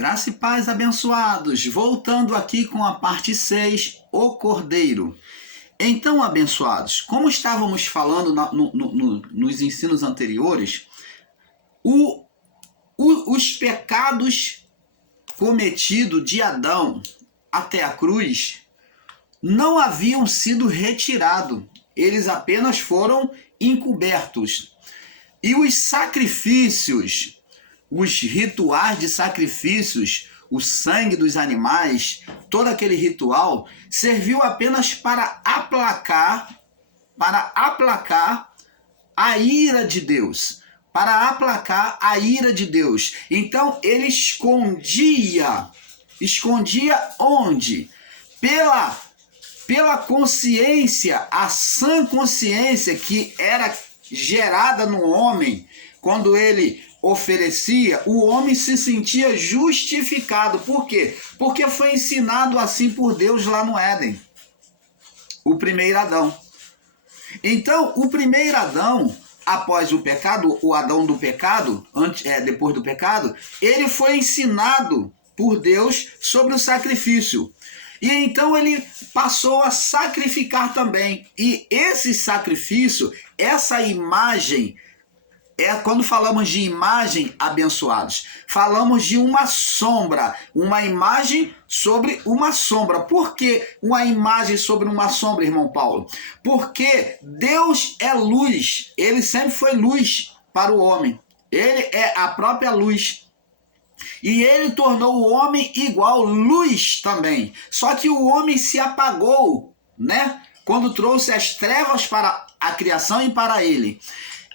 Graça e paz, abençoados, voltando aqui com a parte 6, o Cordeiro. Então, abençoados, como estávamos falando nos ensinos anteriores, os pecados cometidos de Adão até a cruz não haviam sido retirados, eles apenas foram encobertos. E os sacrifícios, os rituais de sacrifícios, o sangue dos animais, todo aquele ritual, serviu apenas para aplacar a ira de Deus. Para aplacar a ira de Deus. Então ele escondia onde? Pela consciência, a sã consciência que era gerada no homem, quando ele oferecia, o homem se sentia justificado. Por quê? Porque foi ensinado assim por Deus lá no Éden. O primeiro Adão. Então, o primeiro Adão, após o pecado, o Adão do pecado, depois do pecado, ele foi ensinado por Deus sobre o sacrifício. E então ele passou a sacrificar também. E esse sacrifício, essa imagem, quando falamos de imagem, abençoados, falamos de uma sombra, uma imagem sobre uma sombra. Por que uma imagem sobre uma sombra, irmão Paulo? Porque Deus é luz, ele sempre foi luz para o homem, ele é a própria luz. E ele tornou o homem igual luz também. Só que o homem se apagou, né? Quando trouxe as trevas para a criação e para ele.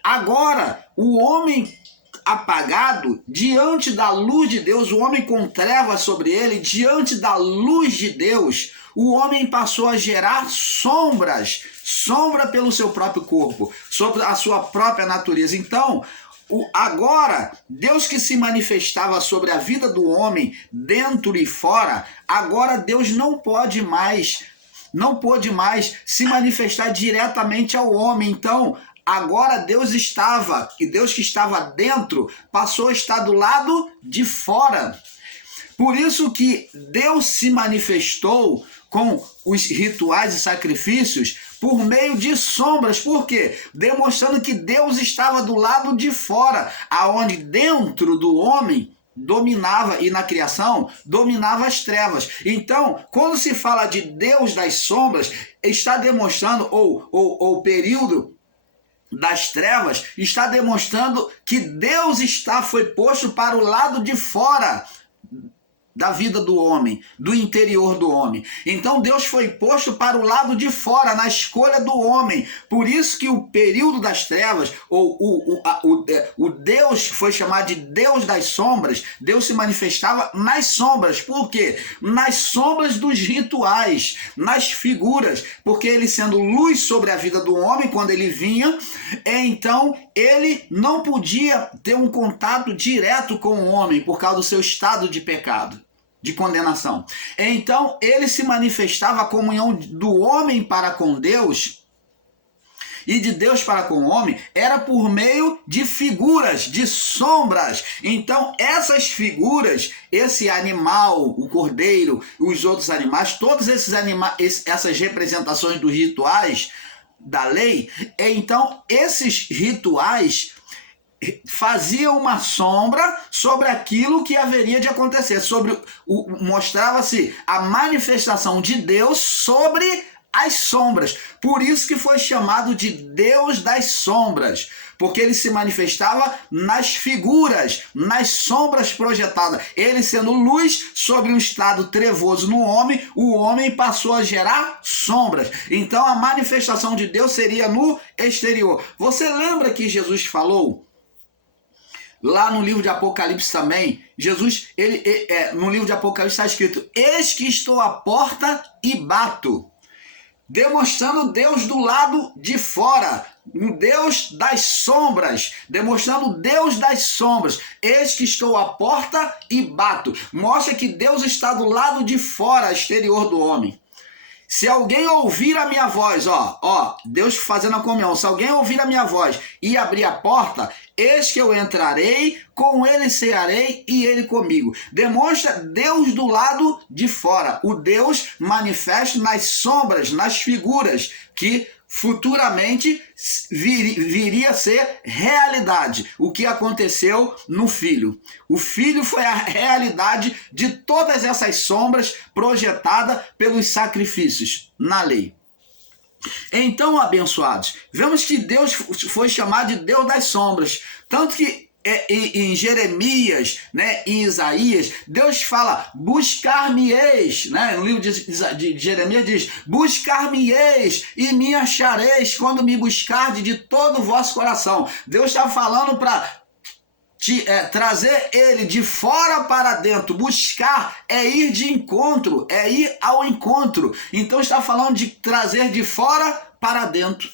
Agora, o homem apagado, diante da luz de Deus, o homem com trevas sobre ele, diante da luz de Deus, o homem passou a gerar sombra pelo seu próprio corpo, sobre a sua própria natureza. Então, agora, Deus que se manifestava sobre a vida do homem, dentro e fora, agora Deus não pôde mais se manifestar diretamente ao homem. Então, agora Deus que estava dentro, passou a estar do lado de fora. Por isso que Deus se manifestou com os rituais e sacrifícios por meio de sombras. Por quê? Demonstrando que Deus estava do lado de fora, aonde dentro do homem dominava, e na criação dominava as trevas. Então, quando se fala de Deus das sombras, está demonstrando, ou o período das trevas, está demonstrando que Deus foi posto para o lado de fora da vida do homem, do interior do homem. Então Deus foi posto para o lado de fora, na escolha do homem. Por isso que o período das trevas, o Deus foi chamado de Deus das sombras. Deus se manifestava nas sombras. Por quê? Nas sombras dos rituais, nas figuras. Porque ele sendo luz sobre a vida do homem, quando ele vinha, então ele não podia ter um contato direto com o homem por causa do seu estado de pecado, de condenação. Então, ele se manifestava a comunhão do homem para com Deus e de Deus para com o homem, era por meio de figuras, de sombras. Então, essas figuras, esse animal, o cordeiro, os outros animais, todos esses animais, essas representações dos rituais da lei, então, esses rituais fazia uma sombra sobre aquilo que haveria de acontecer, mostrava-se a manifestação de Deus sobre as sombras. Por isso que foi chamado de Deus das sombras, porque ele se manifestava nas figuras, nas sombras projetadas. Ele sendo luz sobre um estado trevoso no homem, o homem passou a gerar sombras. Então a manifestação de Deus seria no exterior. Você lembra que Jesus falou lá no livro de Apocalipse também? Jesus, no livro de Apocalipse está escrito: eis que estou à porta e bato. Demonstrando Deus do lado de fora, o Deus das sombras, demonstrando Deus das sombras. Eis que estou à porta e bato. Mostra que Deus está do lado de fora, exterior do homem. Se alguém ouvir a minha voz, Deus fazendo a comunhão, se alguém ouvir a minha voz e abrir a porta, eis que eu entrarei, com ele cearei e ele comigo. Demonstra Deus do lado de fora, o Deus manifesto nas sombras, nas figuras, que futuramente viria a ser realidade, o que aconteceu no Filho. O Filho foi a realidade de todas essas sombras projetada pelos sacrifícios na lei. Então, abençoados, vemos que Deus foi chamado de Deus das sombras, tanto que em Jeremias, né, em Isaías, Deus fala, buscar-me-eis, né, no livro de Jeremias diz, buscar-me-eis e me achareis quando me buscardes de todo o vosso coração. Deus está falando para trazer ele de fora para dentro. Buscar é ir de encontro, é ir ao encontro. Então está falando de trazer de fora para dentro,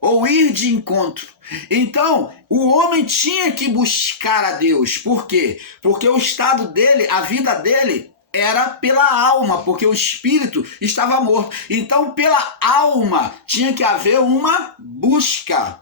ou ir de encontro. Então, o homem tinha que buscar a Deus. Por quê? Porque o estado dele, a vida dele, era pela alma, porque o espírito estava morto. Então, pela alma, tinha que haver uma busca.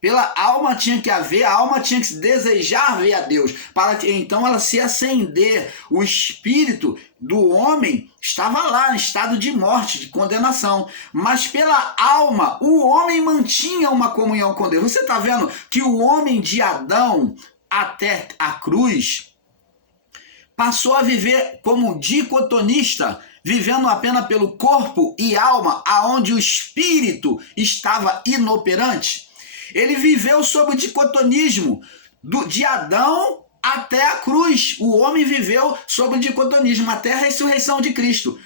Pela alma tinha que haver, a alma tinha que desejar ver a Deus, para que então ela se acender. O espírito do homem estava lá, em estado de morte, de condenação. Mas pela alma, o homem mantinha uma comunhão com Deus. Você está vendo que o homem de Adão até a cruz passou a viver como dicotonista, vivendo apenas pelo corpo e alma, aonde o espírito estava inoperante. Ele viveu sob o dicotonismo de Adão até a cruz. O homem viveu sob o dicotonismo até a ressurreição de Cristo.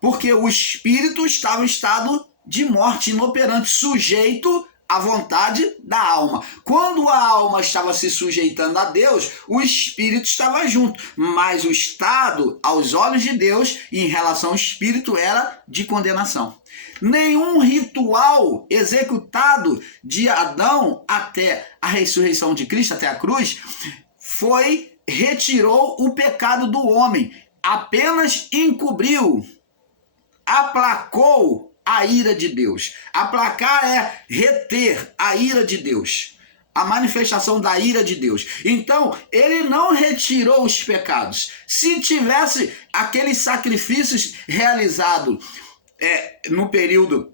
Porque o espírito estava em estado de morte, inoperante, sujeito à vontade da alma. Quando a alma estava se sujeitando a Deus, o espírito estava junto. Mas o estado, aos olhos de Deus, em relação ao espírito, era de condenação. Nenhum ritual executado de Adão até a ressurreição de Cristo, até a cruz, retirou o pecado do homem. Apenas encobriu, aplacou a ira de Deus. Aplacar é reter a ira de Deus, a manifestação da ira de Deus. Então, ele não retirou os pecados. Se tivesse aqueles sacrifícios realizados no período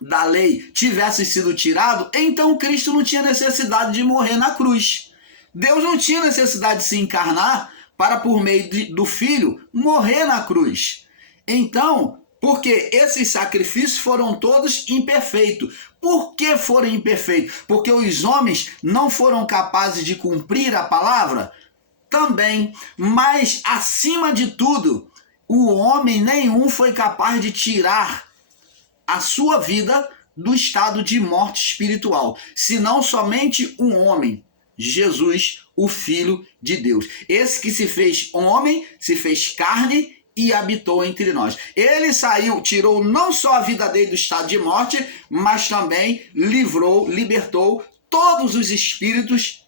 da lei tivesse sido tirado, então Cristo não tinha necessidade de morrer na cruz. Deus não tinha necessidade de se encarnar para, por meio do Filho, morrer na cruz. Então, porque esses sacrifícios foram todos imperfeitos. Por que foram imperfeitos? Porque os homens não foram capazes de cumprir a palavra? Também, mas acima de tudo, o homem nenhum foi capaz de tirar a sua vida do estado de morte espiritual, senão somente um homem, Jesus, o Filho de Deus. Esse que se fez homem, se fez carne e habitou entre nós. Ele tirou não só a vida dele do estado de morte, mas também libertou todos os espíritos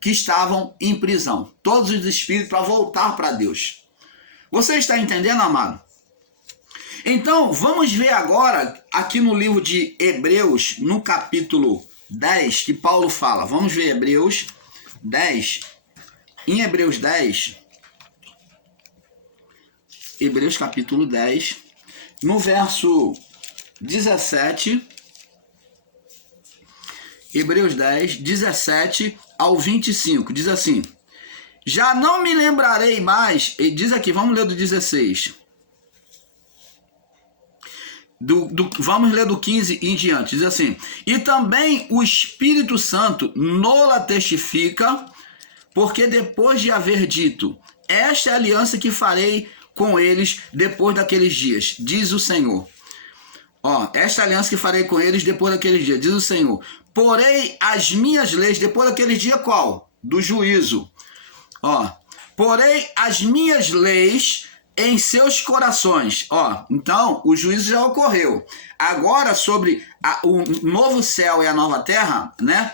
que estavam em prisão. Todos os espíritos para voltar para Deus. Você está entendendo, amado? Então, vamos ver agora, aqui no livro de Hebreus, no capítulo 10, que Paulo fala. Vamos ver Hebreus 10. Em Hebreus 10, Hebreus capítulo 10, no verso 17, Hebreus 10, 17 ao 25, diz assim: já não me lembrarei mais, ele diz aqui, vamos ler do 16, vamos ler do 15 em diante, diz assim: e também o Espírito Santo nola testifica, porque depois de haver dito, esta é a aliança que farei com eles depois daqueles dias, diz o Senhor. Esta aliança que farei com eles depois daqueles dias, diz o Senhor. Porei as minhas leis, depois daquele dia qual? Do juízo. Porei as minhas leis em seus corações. Então, o juízo já ocorreu. Agora, sobre o novo céu e a nova terra, né?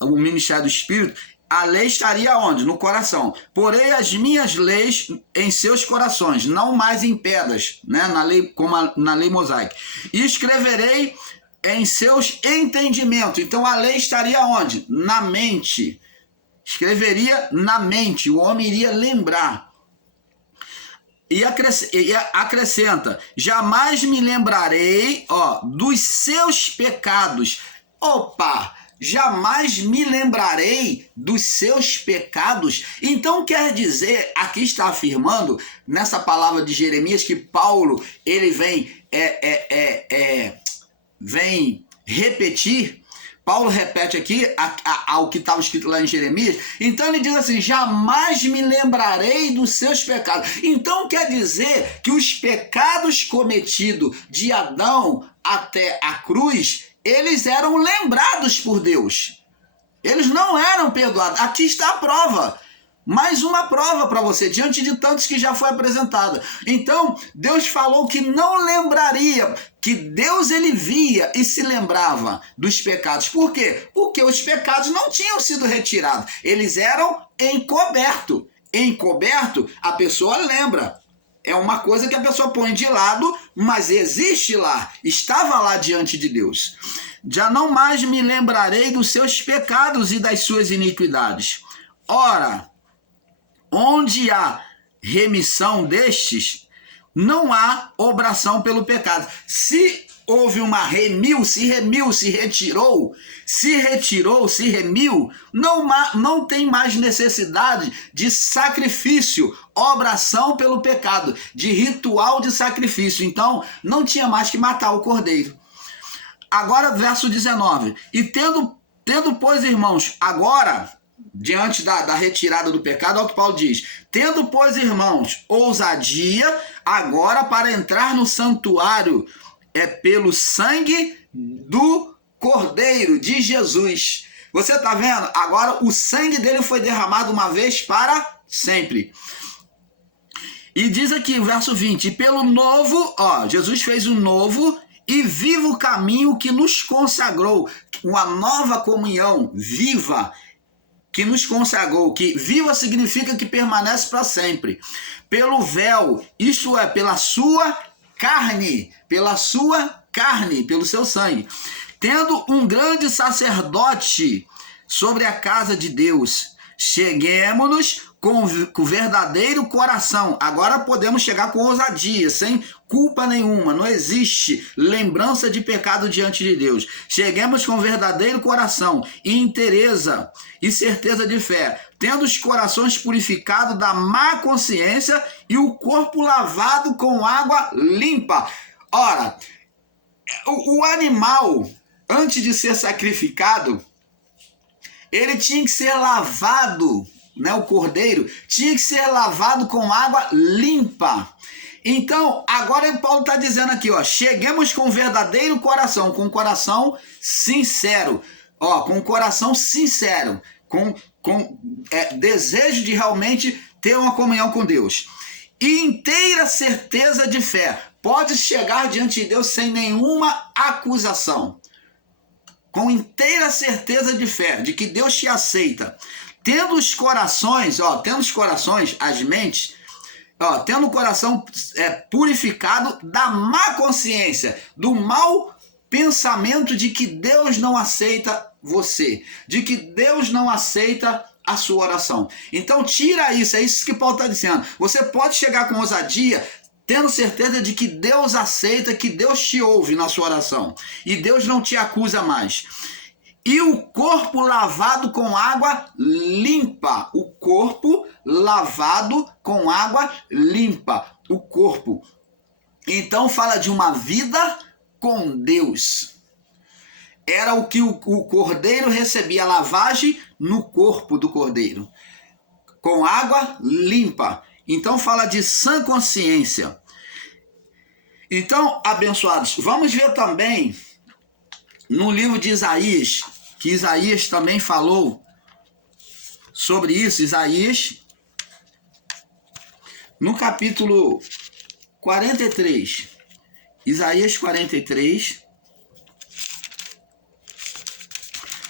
O ministério do Espírito, a lei estaria onde? No coração. Porém, as minhas leis em seus corações, não mais em pedras, né? Na lei, como na lei mosaica. E escreverei em seus entendimentos. Então, a lei estaria onde? Na mente. Escreveria na mente. O homem iria lembrar. E acrescenta, jamais me lembrarei, dos seus pecados. Opa! Jamais me lembrarei dos seus pecados. Então quer dizer, aqui está afirmando, nessa palavra de Jeremias, que Paulo, ele vem repetir. Paulo repete aqui ao que estava escrito lá em Jeremias. Então ele diz assim, jamais me lembrarei dos seus pecados. Então quer dizer que os pecados cometidos de Adão até a cruz, eles eram lembrados por Deus. Eles não eram perdoados. Aqui está a prova. Mais uma prova para você, diante de tantos que já foi apresentada. Então, Deus falou que não lembraria, que Deus ele via e se lembrava dos pecados. Por quê? Porque os pecados não tinham sido retirados. Eles eram encobertos. Encoberto, a pessoa lembra. É uma coisa que a pessoa põe de lado, mas existe lá, estava lá diante de Deus. Já não mais me lembrarei dos seus pecados e das suas iniquidades. Ora, onde há remissão destes, não há obração pelo pecado. Se houve uma se retirou, se remiu, não tem mais necessidade de sacrifício, obração pelo pecado, de ritual de sacrifício. Então, não tinha mais que matar o cordeiro. Agora, verso 19. E tendo, pois, irmãos, agora, diante da retirada do pecado, olha o que Paulo diz. Tendo, pois, irmãos, ousadia, agora para entrar no santuário, pelo sangue do Cordeiro de Jesus. Você está vendo? Agora o sangue dele foi derramado uma vez para sempre. E diz aqui, verso 20, e pelo novo, Jesus fez um novo e vivo caminho que nos consagrou, uma nova comunhão viva, que nos consagrou, que viva significa que permanece para sempre, pelo véu, isto é, pela sua carne, pelo seu sangue, tendo um grande sacerdote sobre a casa de Deus, cheguemo-nos com verdadeiro coração. Agora podemos chegar com ousadia, sem culpa nenhuma, não existe lembrança de pecado diante de Deus. Cheguemos com verdadeiro coração e inteireza e certeza de fé, tendo os corações purificados da má consciência e o corpo lavado com água limpa. Ora, o animal, antes de ser sacrificado, ele tinha que ser lavado, né? O cordeiro tinha que ser lavado com água limpa. Então, agora o Paulo está dizendo aqui, cheguemos com verdadeiro coração, com coração sincero, com coração sincero, com desejo de realmente ter uma comunhão com Deus. E inteira certeza de fé. Pode chegar diante de Deus sem nenhuma acusação. Com inteira certeza de fé, de que Deus te aceita. Tendo os corações, as mentes, tendo o coração purificado da má consciência, do mau pensamento de que Deus não aceita você, de que Deus não aceita a sua oração. Então tira isso, é isso que Paulo está dizendo. Você pode chegar com ousadia, tendo certeza de que Deus aceita, que Deus te ouve na sua oração. E Deus não te acusa mais. E o corpo lavado com água limpa. O corpo lavado com água limpa. O corpo. Então fala de uma vida com Deus. Era o que o cordeiro recebia, a lavagem no corpo do cordeiro. Com água limpa. Então fala de sã consciência. Então, abençoados, vamos ver também no livro de Isaías, que Isaías também falou sobre isso. Isaías, no capítulo 43, Isaías 43,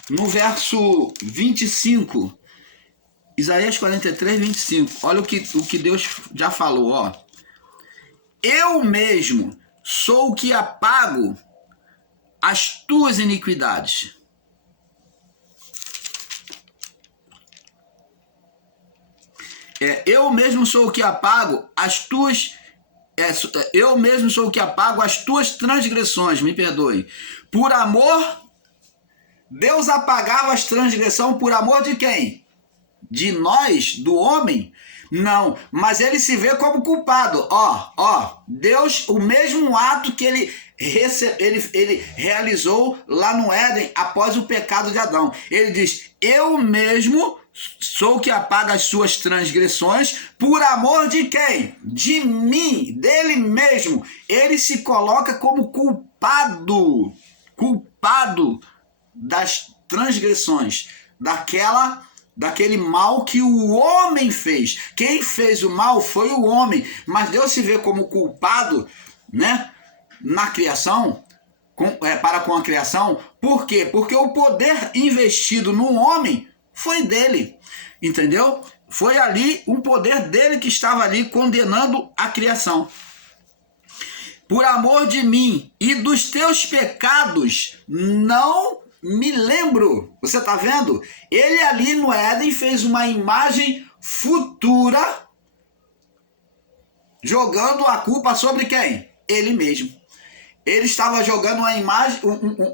no verso 25, Isaías 43, 25. Olha o que Deus já falou, ó. Eu mesmo sou o que apago as tuas iniquidades. Eu mesmo sou o que apago as tuas... eu mesmo sou o que apago as tuas transgressões, me perdoe. Por amor, Deus apagava as transgressões por amor de quem? De nós, do homem? Não, mas ele se vê como culpado. Deus, o mesmo ato que ele realizou lá no Éden após o pecado de Adão. Ele diz, eu mesmo sou o que apaga as suas transgressões por amor de quem? De mim, dele mesmo. Ele se coloca como culpado das transgressões, daquele mal que o homem fez. Quem fez o mal foi o homem, mas Deus se vê como culpado, né, na criação, para com a criação. Por quê? Porque o poder investido no homem foi dele, entendeu? Foi ali um poder dele que estava ali condenando a criação. Por amor de mim e dos teus pecados, não me lembro. Você está vendo? Ele ali no Éden fez uma imagem futura, jogando a culpa sobre quem? Ele mesmo. Ele estava jogando uma imagem,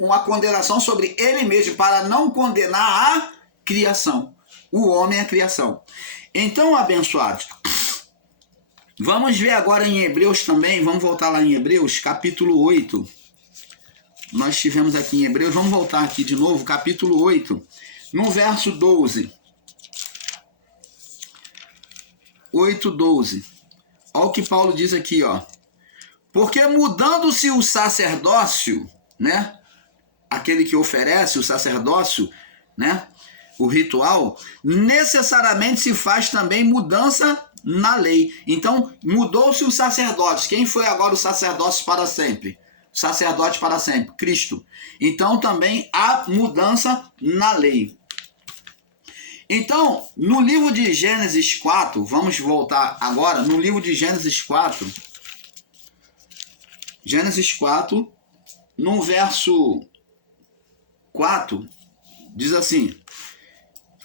uma condenação sobre ele mesmo, para não condenar a criação. O homem é a criação. Então, abençoados, vamos ver agora em Hebreus também, vamos voltar lá em Hebreus, capítulo 8. Nós estivemos aqui em Hebreus, vamos voltar aqui de novo, capítulo 8, no verso 12. 8:12. Olha o que Paulo diz aqui, ó. Porque mudando-se o sacerdócio, né? Aquele que oferece o sacerdócio, né? O ritual, necessariamente se faz também mudança na lei. Então, mudou-se o sacerdócio. Quem foi agora o sacerdócio para sempre? Sacerdote para sempre, Cristo. Então também há mudança na lei. Então, no livro de Gênesis 4, vamos voltar agora, no livro de Gênesis 4, no verso 4, diz assim,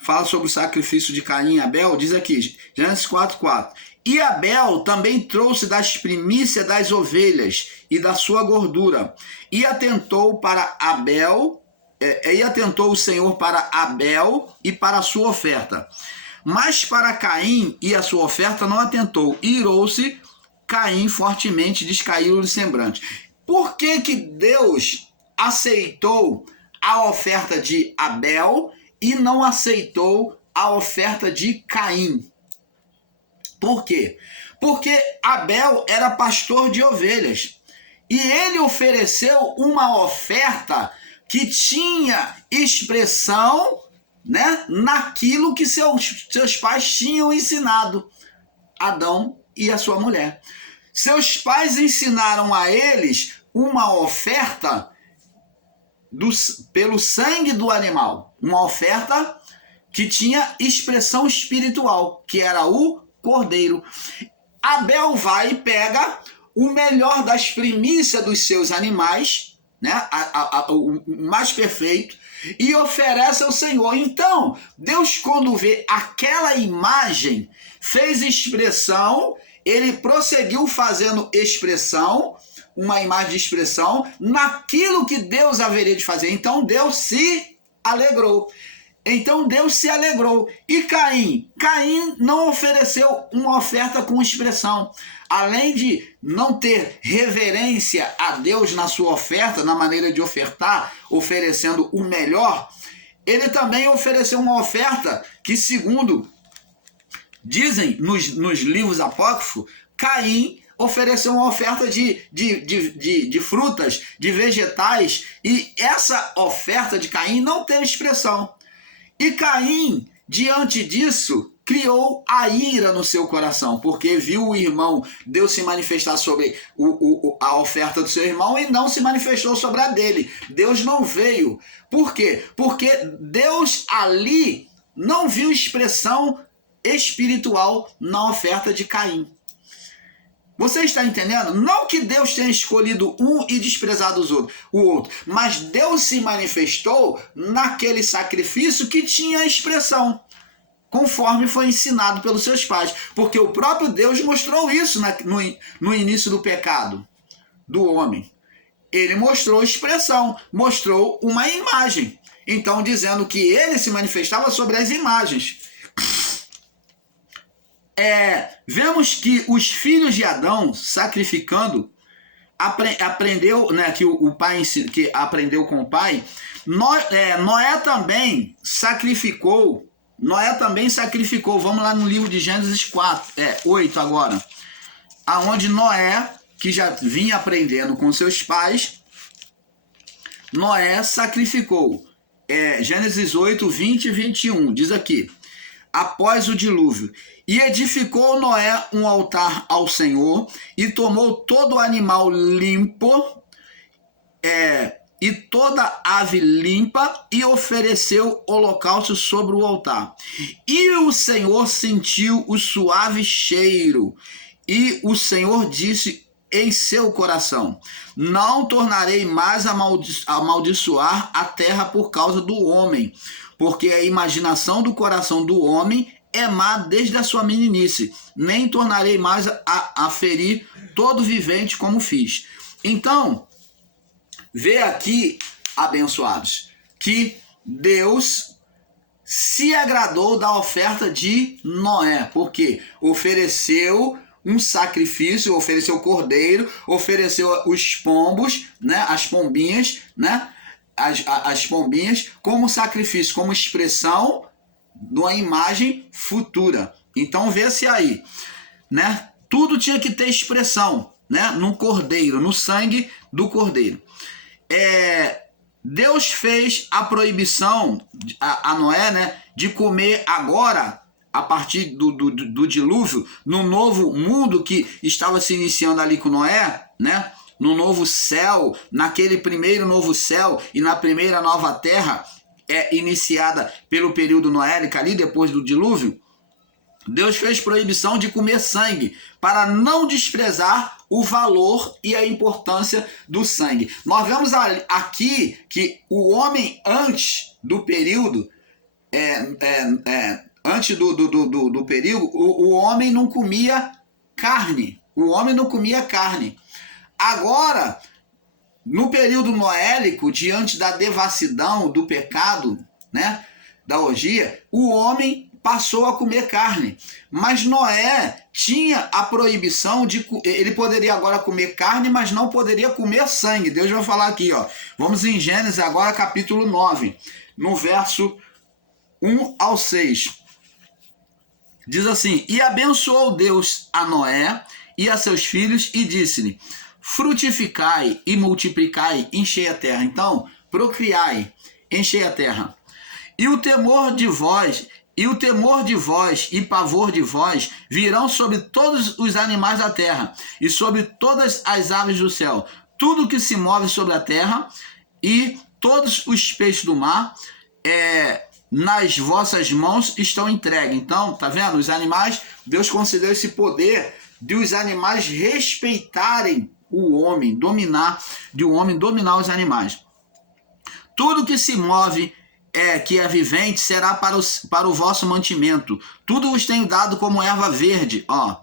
fala sobre o sacrifício de Caim e Abel, diz aqui, Gênesis 4:4. E Abel também trouxe das primícias das ovelhas e da sua gordura. E atentou o Senhor para Abel e para a sua oferta. Mas para Caim e a sua oferta não atentou. Irou-se Caim fortemente, descaiu-lhe o semblante. Por que que Deus aceitou a oferta de Abel e não aceitou a oferta de Caim? Por quê? Porque Abel era pastor de ovelhas e ele ofereceu uma oferta que tinha expressão, né, naquilo que seus pais tinham ensinado, Adão e a sua mulher. Seus pais ensinaram a eles uma oferta pelo sangue do animal, uma oferta que tinha expressão espiritual, que era o cordeiro. Abel vai e pega o melhor das primícias dos seus animais, né, o mais perfeito, e oferece ao Senhor. Então, Deus, quando vê aquela imagem, fez expressão, ele prosseguiu fazendo expressão, uma imagem de expressão, naquilo que Deus haveria de fazer. Então, Deus se alegrou. E Caim? Caim não ofereceu uma oferta com expressão. Além de não ter reverência a Deus na sua oferta, na maneira de ofertar, oferecendo o melhor, ele também ofereceu uma oferta que, segundo dizem nos livros apócrifos, Caim ofereceu uma oferta de frutas, de vegetais, e essa oferta de Caim não teve expressão. E Caim, diante disso, criou a ira no seu coração, porque viu o irmão, Deus se manifestar sobre a oferta do seu irmão e não se manifestou sobre a dele. Deus não veio. Por quê? Porque Deus ali não viu expressão espiritual na oferta de Caim. Você está entendendo? Não que Deus tenha escolhido um e desprezado o outro, mas Deus se manifestou naquele sacrifício que tinha expressão, conforme foi ensinado pelos seus pais. Porque o próprio Deus mostrou isso no início do pecado do homem. Ele mostrou expressão, mostrou uma imagem. Então, dizendo que ele se manifestava sobre as imagens. Vemos que os filhos de Adão sacrificando, aprendeu, né, que o pai que aprendeu com o pai. Noé também sacrificou. Vamos lá no livro de Gênesis 8 agora. Aonde Noé, que já vinha aprendendo com seus pais, Noé sacrificou. Gênesis 8, 20 e 21, diz aqui. Após o dilúvio, e edificou Noé um altar ao Senhor, e tomou todo animal limpo, e toda ave limpa, e ofereceu holocausto sobre o altar. E o Senhor sentiu o suave cheiro, e o Senhor disse em seu coração: não tornarei mais a amaldiçoar a terra por causa do homem, porque a imaginação do coração do homem é má desde a sua meninice. Nem tornarei mais a ferir todo vivente como fiz. Então, vê aqui, abençoados, que Deus se agradou da oferta de Noé, porque ofereceu um sacrifício, ofereceu o cordeiro, ofereceu os pombos, né, as pombinhas, né, as pombinhas como sacrifício, como expressão de uma imagem futura. Então vê-se aí, né? Tudo tinha que ter expressão, né? No cordeiro, no sangue do cordeiro. Deus fez a proibição a Noé, né, de comer agora, a partir do dilúvio, no novo mundo que estava se iniciando ali com Noé, né? No novo céu, naquele primeiro novo céu e na primeira nova terra, iniciada pelo período noélico ali, depois do dilúvio. Deus fez proibição de comer sangue, para não desprezar o valor e a importância do sangue. Nós vemos aqui que o homem antes do período, antes do período, o homem não comia carne. O homem não comia carne. Agora, no período noélico, diante da devassidão, do pecado, né, da orgia, o homem passou a comer carne. Mas Noé tinha a proibição de... Ele poderia agora comer carne, mas não poderia comer sangue. Deus vai falar aqui, ó. Vamos em Gênesis agora, capítulo 9, no verso 1 ao 6. Diz assim: e abençoou Deus a Noé e a seus filhos e disse-lhe: frutificai e multiplicai, enchei a terra. Então, procriai, enchei a terra. E o temor de vós e pavor de vós virão sobre todos os animais da terra e sobre todas as aves do céu, tudo que se move sobre a terra e todos os peixes do mar, nas vossas mãos estão entregues. Então, tá vendo? Os animais, Deus concedeu esse poder de os animais respeitarem o homem, dominar os animais. Tudo que se move, que é vivente, será para o vosso mantimento. Tudo vos tenho dado como erva verde. Ó.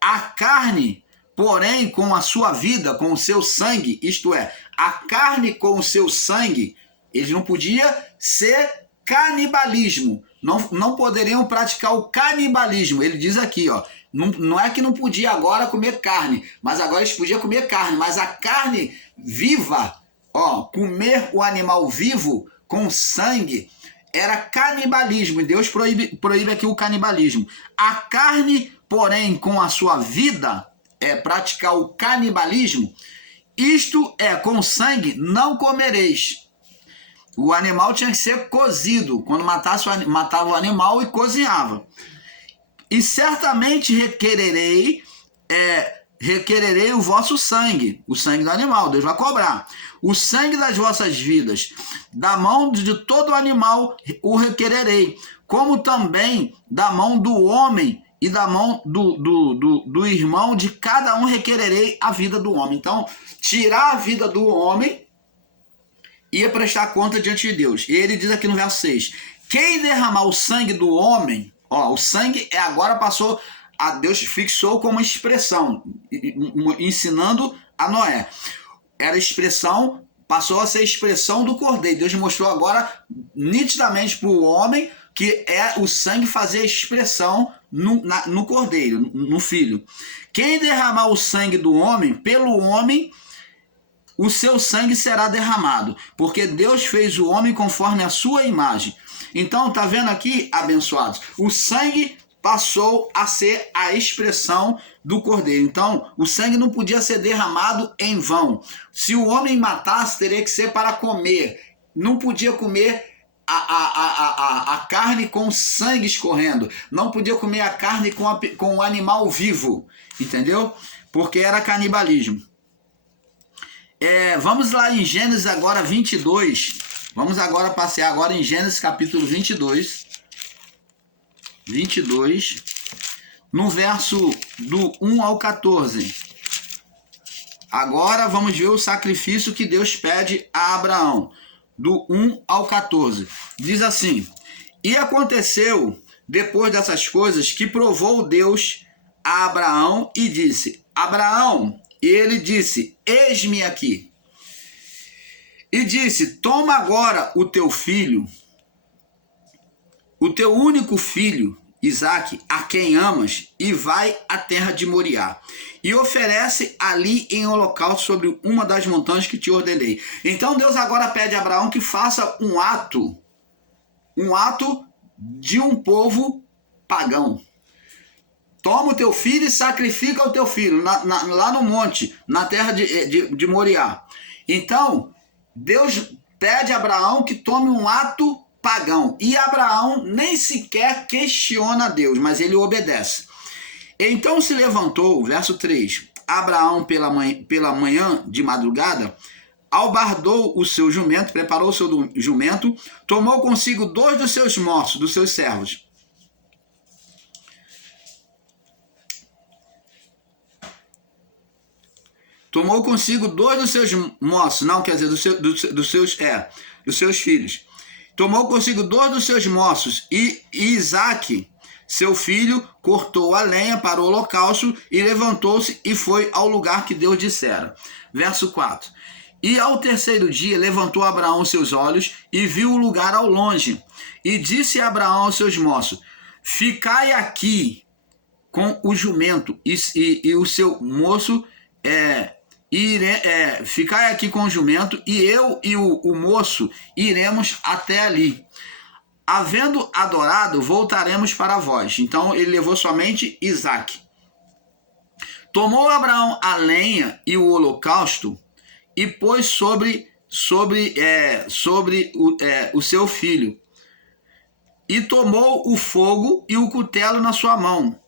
A carne, porém, com a sua vida, com o seu sangue, isto é, a carne com o seu sangue, eles não podiam ser canibalismo. Não poderiam praticar o canibalismo. Ele diz aqui, ó. Não é que não podia agora comer carne, mas agora eles podiam comer carne. Mas a carne viva, ó, comer o animal vivo com sangue, era canibalismo. E Deus proíbe aqui o canibalismo. A carne, porém, com a sua vida, praticar o canibalismo, isto com sangue não comereis. O animal tinha que ser cozido. Quando matava o animal e cozinhava. E certamente requererei requererei o vosso sangue, o sangue do animal, Deus vai cobrar. O sangue das vossas vidas, da mão de todo animal o requererei, como também da mão do homem e da mão do irmão de cada um requererei a vida do homem. Então, tirar a vida do homem ia prestar conta diante de Deus. E ele diz aqui no verso 6, quem derramar o sangue do homem, ó, o sangue agora passou, a Deus fixou como expressão, ensinando a Noé. Era expressão, passou a ser expressão do cordeiro. Deus mostrou agora nitidamente para o homem que o sangue fazia expressão no cordeiro, no filho. Quem derramar o sangue do homem, pelo homem, o seu sangue será derramado, porque Deus fez o homem conforme a sua imagem. Então, tá vendo aqui, abençoados? O sangue passou a ser a expressão do cordeiro. Então, o sangue não podia ser derramado em vão. Se o homem matasse, teria que ser para comer. Não podia comer a carne com sangue escorrendo. Não podia comer a carne com o animal vivo. Entendeu? Porque era canibalismo. Vamos lá em Gênesis agora 22. Vamos agora passear agora em Gênesis capítulo 22. 22, no verso do 1 ao 14. Agora vamos ver o sacrifício que Deus pede a Abraão, do 1 ao 14. Diz assim, e aconteceu, depois dessas coisas, que provou Deus a Abraão e disse, Abraão, e ele disse, eis-me aqui. E disse, toma agora o teu filho, o teu único filho, Isaque, a quem amas, e vai à terra de Moriá, e oferece ali em holocausto sobre uma das montanhas que te ordenei. Então Deus agora pede a Abraão que faça um ato de um povo pagão. Toma o teu filho e sacrifica o teu filho, lá no monte, na terra de Moriá. Então, Deus pede a Abraão que tome um ato pagão. E Abraão nem sequer questiona Deus, mas ele obedece. Então se levantou, verso 3, Abraão pela manhã de madrugada, albardou o seu jumento, preparou o seu jumento, tomou consigo 2 dos seus moços, dos seus servos. Tomou consigo 2 dos seus moços, não, quer dizer, dos seus filhos. Tomou consigo 2 dos seus moços e Isaque, seu filho, cortou a lenha para o holocausto e levantou-se e foi ao lugar que Deus dissera. Verso 4. E ao terceiro dia levantou Abraão seus olhos e viu o lugar ao longe. E disse Abraão aos seus moços, ficai aqui com o jumento e o seu moço, ficai aqui com o jumento, e eu e o moço iremos até ali. Havendo adorado, voltaremos para vós. Então ele levou somente Isaque. Tomou Abraão a lenha e o holocausto e pôs sobre o seu filho. E tomou o fogo e o cutelo na sua mão.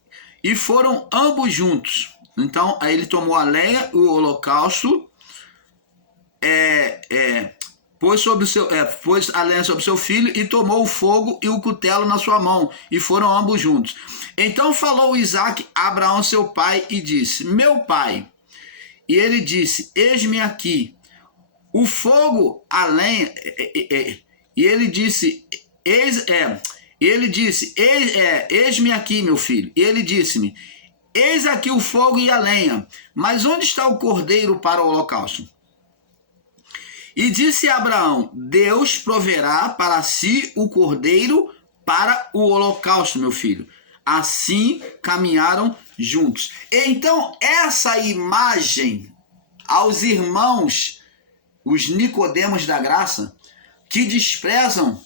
E foram ambos juntos. Então, aí ele tomou a lenha, o holocausto, pôs a lenha sobre o seu filho e tomou o fogo e o cutelo na sua mão, e foram ambos juntos. Então falou Isaque a Abraão, seu pai, e disse, meu pai. E ele disse, eis-me aqui. O fogo, a lenha, e ele disse, eis-me aqui, meu filho. E ele disse-me, eis aqui o fogo e a lenha, mas onde está o cordeiro para o holocausto? E disse Abraão, Deus proverá para si o cordeiro para o holocausto, meu filho. Assim caminharam juntos. Então, essa imagem aos irmãos, os Nicodemos da graça, que desprezam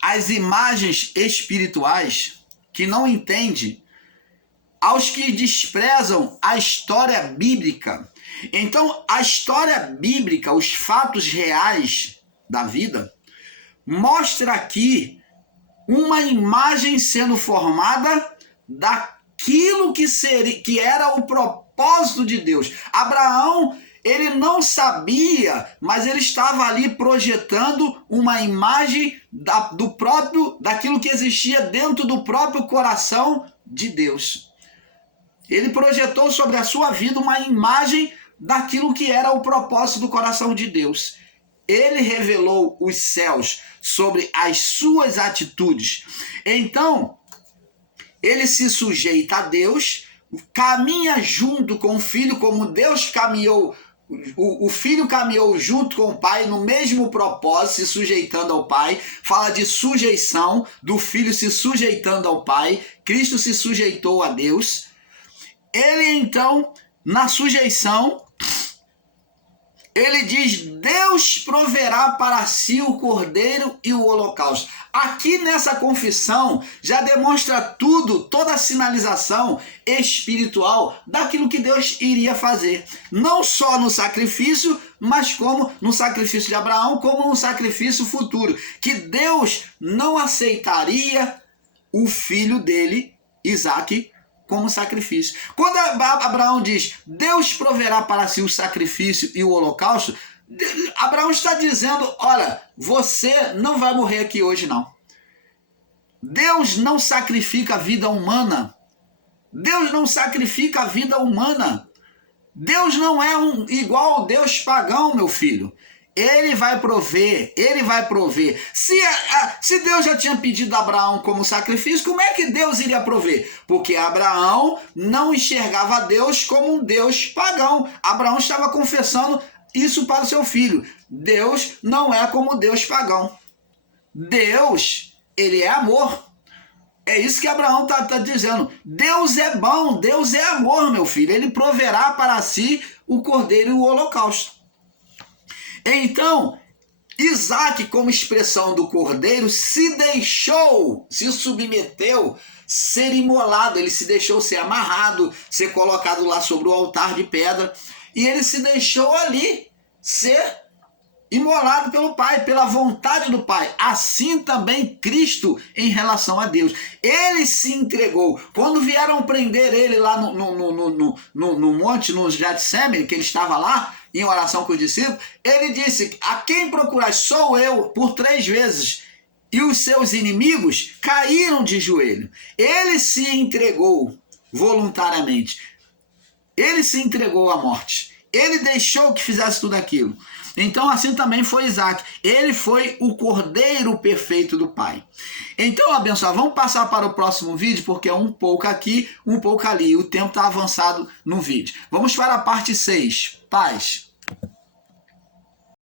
as imagens espirituais, que não entendem, aos que desprezam a história bíblica. Então, a história bíblica, os fatos reais da vida, mostra aqui uma imagem sendo formada aquilo que era o propósito de Deus. Abraão, ele não sabia, mas ele estava ali projetando uma imagem daquilo que existia dentro do próprio coração de Deus. Ele projetou sobre a sua vida uma imagem daquilo que era o propósito do coração de Deus. Ele revelou os céus sobre as suas atitudes. Então, ele se sujeita a Deus, caminha junto com o filho, como Deus caminhou. O filho caminhou junto com o pai no mesmo propósito, se sujeitando ao pai. Fala de sujeição, do filho se sujeitando ao pai. Cristo se sujeitou a Deus. Ele então, na sujeição, ele diz: Deus proverá para si o cordeiro e o holocausto. Aqui nessa confissão já demonstra tudo, toda a sinalização espiritual daquilo que Deus iria fazer. Não só no sacrifício, mas como no sacrifício de Abraão, como no sacrifício futuro. Que Deus não aceitaria o filho dele, Isaque, como sacrifício. Quando Abraão diz, Deus proverá para si o sacrifício e o holocausto, Abraão está dizendo, olha, você não vai morrer aqui hoje não. Deus não sacrifica a vida humana. Deus não sacrifica a vida humana. Deus não é igual ao Deus pagão, meu filho. Ele vai prover, ele vai prover. Se Deus já tinha pedido a Abraão como sacrifício, como é que Deus iria prover? Porque Abraão não enxergava Deus como um Deus pagão. Abraão estava confessando isso para o seu filho. Deus não é como Deus pagão. Deus, ele é amor. É isso que Abraão está dizendo. Deus é bom, Deus é amor, meu filho. Ele proverá para si o cordeiro e o holocausto. Então, Isaque, como expressão do cordeiro, se submeteu, ser imolado. Ele se deixou ser amarrado, ser colocado lá sobre o altar de pedra. E ele se deixou ali ser imolado pelo Pai, pela vontade do Pai. Assim também Cristo em relação a Deus. Ele se entregou. Quando vieram prender ele lá no monte, no Getsemane, que ele estava lá, em oração com os discípulos, ele disse, a quem procurais? Sou eu, por 3 vezes. E os seus inimigos caíram de joelho. Ele se entregou voluntariamente. Ele se entregou à morte. Ele deixou que fizesse tudo aquilo. Então assim também foi Isaque. Ele foi o cordeiro perfeito do Pai. Então, abençoado, vamos passar para o próximo vídeo, porque é um pouco aqui, um pouco ali. O tempo está avançado no vídeo. Vamos para a parte 6. Paz.